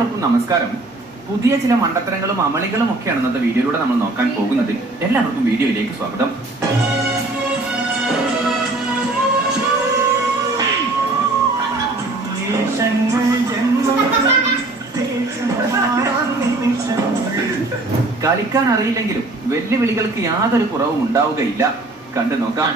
എല്ലാവർക്കും നമസ്കാരം. പുതിയ ചില മണ്ടത്തരങ്ങളും അമളികളും ഒക്കെയാണ് ഇന്നത്തെ വീഡിയോയിലൂടെ നമ്മൾ നോക്കാൻ പോകുന്നത്. എല്ലാവർക്കും വീഡിയോയിലേക്ക് സ്വാഗതം. കളിക്കാൻ അറിയില്ലെങ്കിലും വെല്ലുവിളികൾക്ക് യാതൊരു കുറവും ഉണ്ടാവുകയില്ല. കണ്ടു നോക്കാം.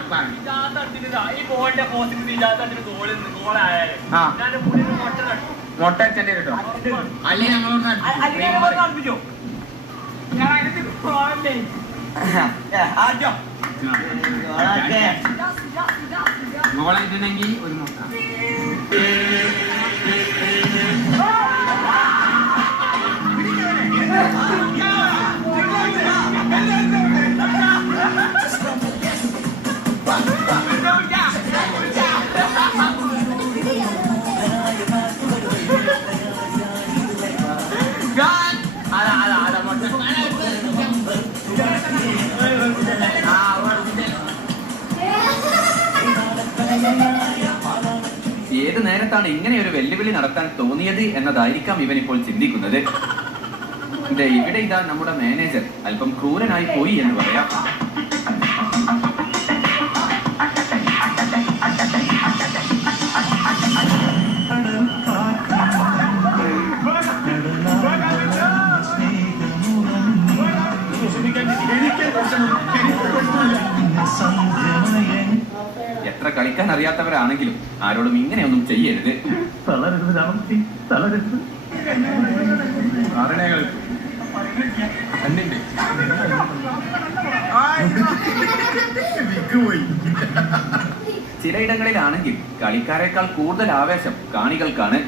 മോളായിട്ടുണ്ടെങ്കിൽ ഒരു മുട്ട. ഏത് നേരത്താണ് ഇങ്ങനെ ഒരു വെല്ലുവിളി നടത്താൻ തോന്നിയത് എന്നതായിരിക്കാം ഇവൻ ഇപ്പോൾ ചിന്തിക്കുന്നത്. ഇവിടെ ഇതാ നമ്മുടെ മാനേജർ അല്പം ക്രൂരനായി പോയി എന്ന് പറയാം. എത്ര കളിക്കാൻ അറിയാത്തവരാണെങ്കിലും ആരോടും ഇങ്ങനെയൊന്നും ചെയ്യരുത്. ചിലയിടങ്ങളിലാണെങ്കിൽ കളിക്കാരെക്കാൾ കൂടുതൽ ആവേശം കാണികൾക്കാണ്.